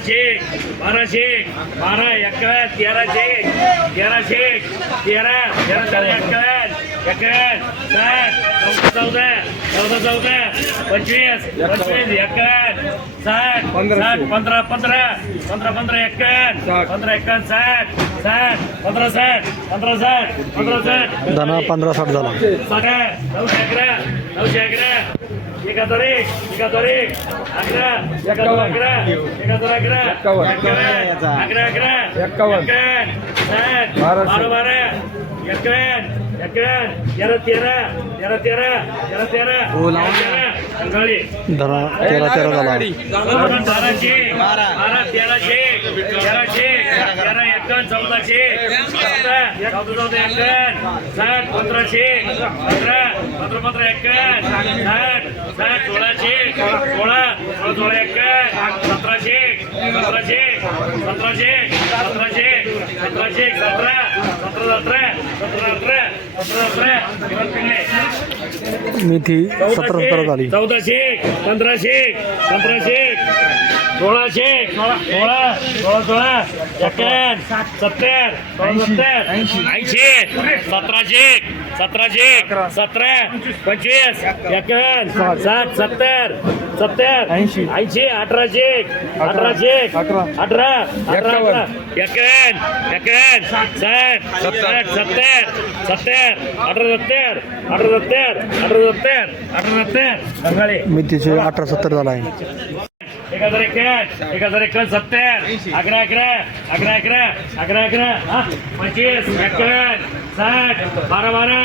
बाराशे बाराशे बारा अकरा तेराशे तेराशे तेरा तेरा तेरा अकरा अकरा साठ चौदा चौदा चौदा चौदा पंचवीस पंचवीस अकरा साठ साठ पंधरा पंधरा पंधरा पंधरा एकावन्न पंधरा एकावन्न साठ साठ पंधरा साठ पंधरा साठ पंधरा साठ. पंधरा साठ झाला. सगळ्या नऊशे अकरा नऊशे अकरा एक हजार एक. एक हजार एक अकरा एक हजार अकरा. एक हजार अकरा अकरा अकरा अकरा. एकावन्न. साठ बारा बारा एकावन्न एकावन्न. तेरा तेरा तेरा तेरा तेरा तेरा. तेरा अंगाळी. धना तेरा तेरा झाला. बाराशे बारा तेराशे तेराशे तेरा चौदाशे चौदा चौदा साठ पंधराशे पंधरा पंधरा पंधरा एकावन्न साठ साठ सोळाशे सोळा सोळा सोळा एकावन्न सतराशे सतराशे सतराशे सतराशे सतराशे सतरा सतरा सतरा सतरा अठरा सतरा अठरा मेथी सतरा सतरा झाली चौदाशे पंधराशे पंधराशे सोळाशे सोळा सोळा सोळा एकावन्न सत्तर सत्तर ऐंशी सतराशे सतराशे सतरा पंचवीस एकावन्न साठ सत्तर सत्तर ऐंशी ऐंशी अठराशे अठराशे अठरा अठरा अठरा एकावन्न एकावन्न साठ साठ सत्तर सत्तर अठरा सत्तर अठरा सत्तर अठरा सत्तर अठरा सत्तर बंगाली मेथीचे अठरा सत्तर झाला आहे. एक हजार एकावन्न एक हजार एकावन्न सत्तर अकरा अकरा अकरा अकरा अकरा अकरा हा पंचवीस साठ बारा बारा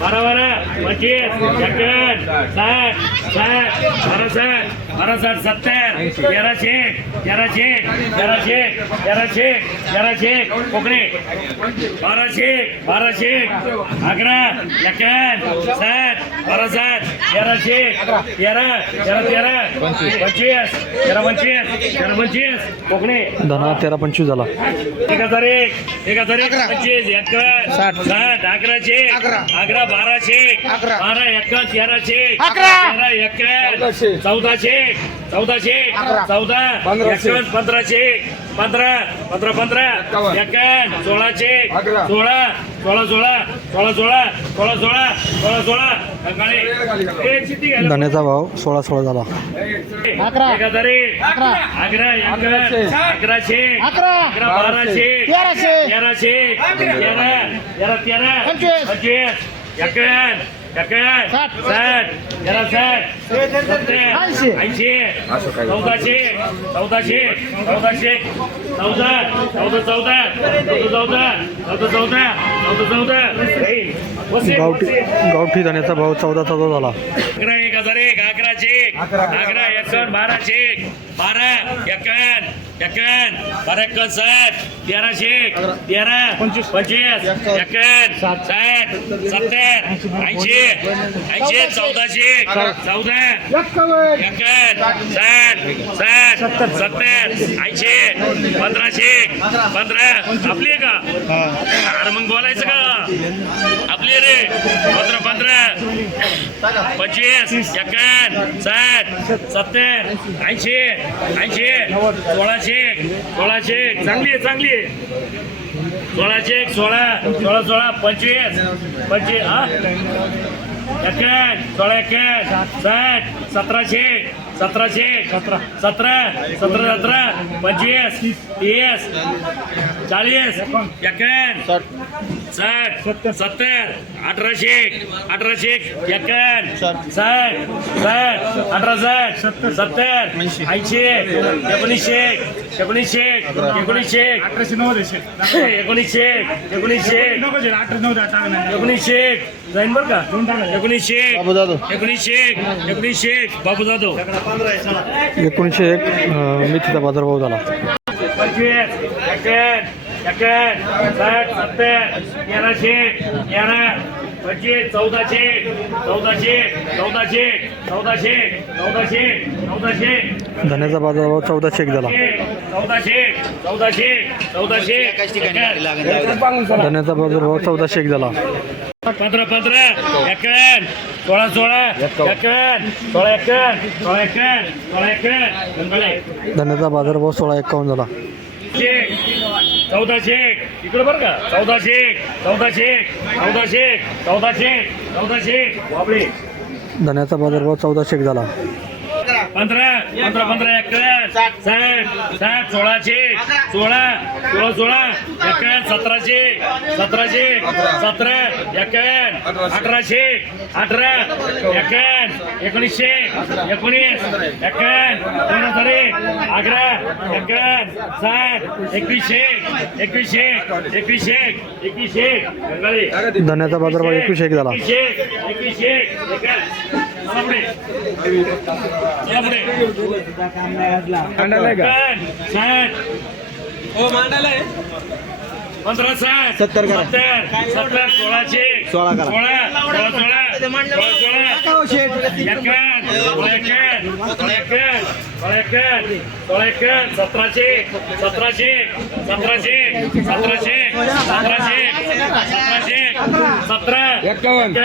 बारा बारा पंचवीस एकावन्न साठ साठ बारा साठ बारा साठ सत्तर तेराशे तेराशे तेराशे तेराशे तेराशे कोकणे. बाराशे बाराशे अकरा एकावन्न साठ बारा साठ तेराशे तेरा तेरा तेरा पंचवीस तेरा पंचवीस तेरा पंचवीस कोकणे. धना तेरा पंचवीस झाला. एक हजार एक एक हजार एक पंचवीस एकावन्न साठ. अकराशे अकरा बाराशे बारा एकावन्न तेराशे अकरा. तेरा एकावन्न चौदाशे चौदाशे चौदा एकावन्न पंधराशे पंधरा पंधरा पंधरा एकावन्न सोळाशे सोळा सोळा सोळा सोळा सोळा सोळा सोळा सोळा सोळा? धन्याचा भाव सोळा सोळा झाला अकराशे अकरा. बाराशे तेराशे. तेराशे तेरा तेरा तेरा पंचवीस. पंचवीस साठ. साठ. तेरा साठ. ऐंशी. ऐंशी. चौदाशे. चौदाशे. चौदाशे. चौदा. चौदा चौदा. चौदा चौदा. चौदा चौदा. चौदा चौदा. ए, वसे, गावठी. गावठी धन्याचा भाव चौदा चौदा झाला अकरा एक हजार एक अकराशे अकरा. एकावन्न बाराशे बारा एकावन्न एकावन्न. बारा एकावन्न साठ तेराशे तेरा पंचवीस. एकावन्न. साठ. सत्तर ऐंशी ऐंशी चौदाशे चौदा एकावन्न. साठ साठ सत्तर. ऐंशी पंधराशे पंधरा. आपली आहे का? अरे मग बोलायचं का? आपली रे. पंधरा पंधरा. पंचवीस एकावन्न साठ सत्तर ऐंशी ऐंशी सोळाशे सोळाशे चांगली आहे चांगली आहे. सोळाशे एक सोळा सोळा सोळा पंचवीस पंचवीस हा? एकावन्न सोळा एकावन्न साठ सतराशे सतराशे सतरा सतरा सतरा सतरा पंचवीस तीस चाळीस एकावन्न साठ सत्तर अठराशे अठराशे एकावन्न साठ साठ अठरा साठ सत्तर ऐंशी एकोणीसशे एकोणीसशे एकोणीसशे अठराशे नव्वद एकोणीसशे एकोणीसशे एकोणीसशे जाईन बरं का एकोणीसशे एकोणीसशे एकोणीसशे बाबू जाधव एकोणीसशे एक मेथीचा बाजारभाव झाला पंचवीस एकावन्न एकावन्न साठ सत्तर तेराशे तेरा पंचवीस चौदाशे चौदाशे चौदाशे चौदाशे चौदाशे चौदाशे धन्याचा बाजारभाव चौदाशे एक झाला. चौदाशे चौदाशे चौदाशे धन्याचा बाजारभाव चौदाशे एक झाला. पंधरा पंधरा एकावन्न सोळा सोळा एकावन्न सोळा एकावन्न सोळा एकावन्न सोळा गणपती धान्याचा बाजारभाव सोळा एक्कावन्न झाला. शेख. चौदा शेख. इकडे बरं का? चौदा शेख. चौदा शेख. चौदा शेख. चौदा शेख. चौदा शेख. वाबळे. धन्याचा बाजारभाव चौदा शेख झाला. पंधरा पंधरा पंधरा एकावन्न साठ साठ सोळाशे सोळा सोळा सोळा एकावन्न सतराशे सतराशे सतरा एकावन्न अठराशे अठरा एकावन्न एकोणीसशे एकोणीस एकावन्न दोन हजार एक अकरा एकावन्न साठ एकवीसशे एकवीसशे एकवीसशे एकवीसशे. धान्याचा बाजारभाव एकवीसशे एक झाला एकवीसशे एकवीसशे सत्तर सत्तर सोळाशे सोळा करा सोळा सोळा सोळा सतराशे सतराशे सतराशे सतराशे सतराशे सतराशे सतरा एक्कावन्न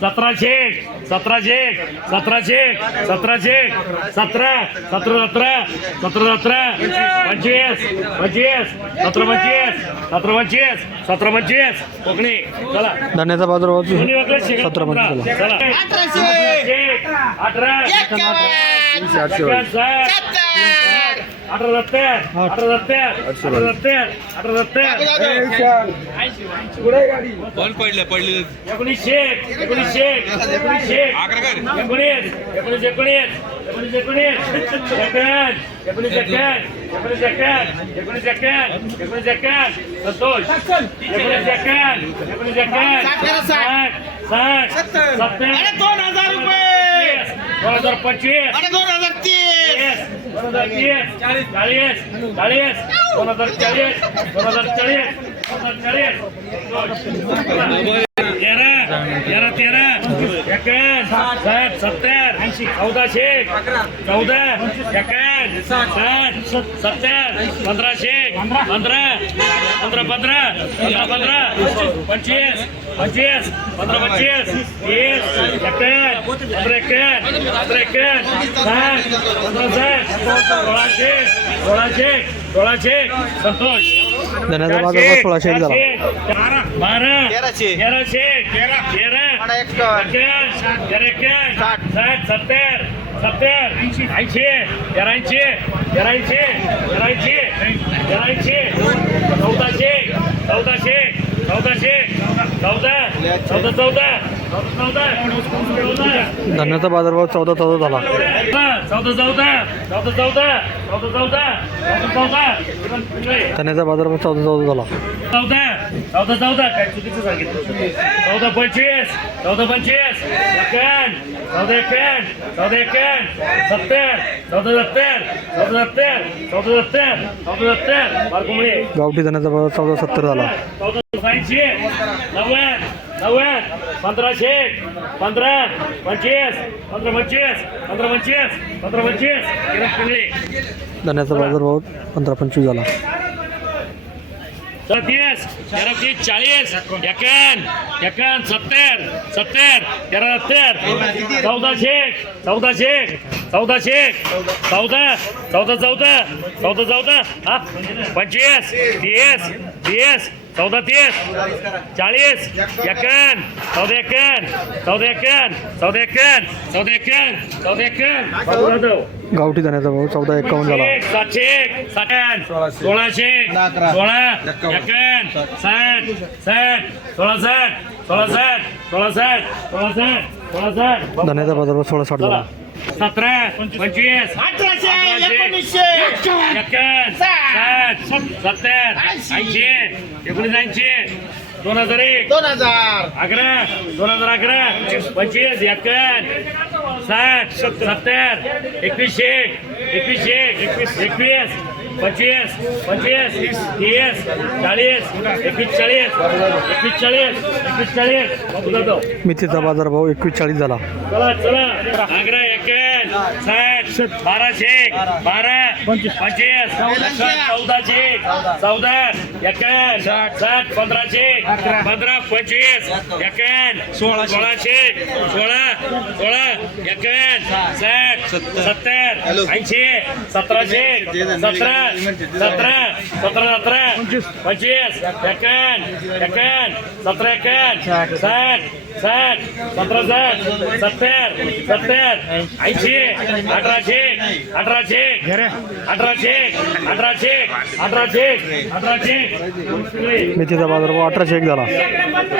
सतरा शेठ सतरा शेठ सतरा शेठ सतरा शेठ सतरा सतरा सतरा सतरा सतरा. पंचवीस पंचवीस सतरा पंचवीस सतरा पंचवीस सतरा पंचवीस. कोकणी चला. धान्याचा बाजार सतरा पंचवीस चला. अठरा सत्तर अठरा सत्तर अठरा सत्तर अठरा सत्तर बंद पडले पडले. एकोणीसशे एकोणीसशे एकोणीसशे एकोणीस एकोणीस एकोणीस एकोणीस एकोणीस. एकोणीस एकोणीस एकोणीस एकोणीस एकावन्न संतोष. एकोणीस एकोणीस एकावन्न साठ साठ सत्तर. दोन हजार रुपये. दोन हजार पंचवीस. दोन हजार तीस. दोन हजार तीस चाळीस चाळीस चाळीस दोन हजार चाळीस दोन हजार चाळीस दोन हजार चाळीस तेरा तेरा तेरा एकावन्न साठ सत्तर चौदा शेख चौदा एकावन्न साठ सत्तर पंधरा शेख पंधरा पंधरा पंधरा पंधरा पंधरा पंचवीस पंचवीस पंधरा पंचवीस वीस एकावन्न पंधरा एकावन्न पंधरा एकावन्न साठ पंधरा साठ सोळा शेख सोळा शेख सोळा संतोष. धन्याचा माझा झाला. बारा तेरा शेख तेरा तेरा तेरा साठ सत्तर सत्तर ऐंशी ऐंशी तेराऐंशी तेराऐंशी तेराऐंशी तेराऐंशी चौदाशे चौदाशे चौदाशे चौदा चौदा चौदा चौदा चौदा धान्याचा बाजारभाव चौदा चौदा झाला. चौदा चौदा चौदा चौदा चौदा चौदा. चौदा चौदा. झाला. चौदा चौदा चौदा. काय चुकीचं सांगितलं? चौदा पंचवीस चौदा पंचवीस. चौदा एकावन्न चौदा एकावन्न. सत्तर चौदा सत्तर चौदा सत्तर चौदा सत्तर चौदा सत्तर. गावठी बाजार चौदा सत्तर झाला. चौदा ऐंशी नव्वद नव्वद पंधराशे पंधरा पंचवीस पंधरा पंचवीस पंधरा पंचवीस पंधरा पंचवीस. पिंगळे. धान्याचा बाजारभाव पंधरा पंचवीस झाला. सतीस तेरा तीस चाळीस एकावन्न एकावन्न सत्तर सत्तर तेरा सत्तर. चौदाशे चौदाशे चौदाशे चौदा चौदा चौदा चौदा चौदा. हा? पंचवीस तीस तीस चौदा तीस. चाळीस. एकावन्न चौदा एकावन्न चौदा एकावन्न चौदा एकावन्न चौदा एकावन्न चौदा एकावन्न जाधव गावठी धान्याचा भाव चौदा एक्कावन्न झाला. सातशे एक, साठ. सोळाशे. सोळा. एकावन्न साठ. साठ. सोळा साठ. सोळा साठ. सोळा साठ. सोळा साठ. धान्याचा बाजारभाव सोळा साठ झाला. सतरा पंचवीस. अठराशे एकोणीसशे. सत्तर. ऐंशी. एकोणीस ऐंशी. दोन हजार एक. दोन हजार. अकरा. दोन हजार अकरा. पंचवीस. एकावन्न साठ. सत्तर. एकवीसशे. एकवीसशे. एकवीस. एकवीस. पंचवीस पंचवीस तीस चाळीस एकवीस चाळीस एकवीस चाळीस एकवीस चाळीस तुझा तो मेथीचा बाजारभाव एकवीस चाळीस झाला. चला चला. अकरा एक्याऐंशी साठ बाराशे बारा. पंचवीस. चौदाशे चौदा. एक्याऐंशी साठ. पंधराशे पंधरा. पंचवीस. एक्याऐंशी सोळा सोळाशे. सोळा. सोळा. एक्याऐंशी साठ. सत्तर. ऐंशी. सतराशे सतरा. सतरा. सतरा सतरा. पंचवीस. एक्याऐंशी एक्याऐंशी सतरा एक्याऐंशी साठ. साठ सतरा साठ सत्तर सत्तर ऐंशी अठराशे अठराशे अठराशे अठराशे अठराशे अठराशे. मेथीचा बाजारभाव अठराशे एक झाला.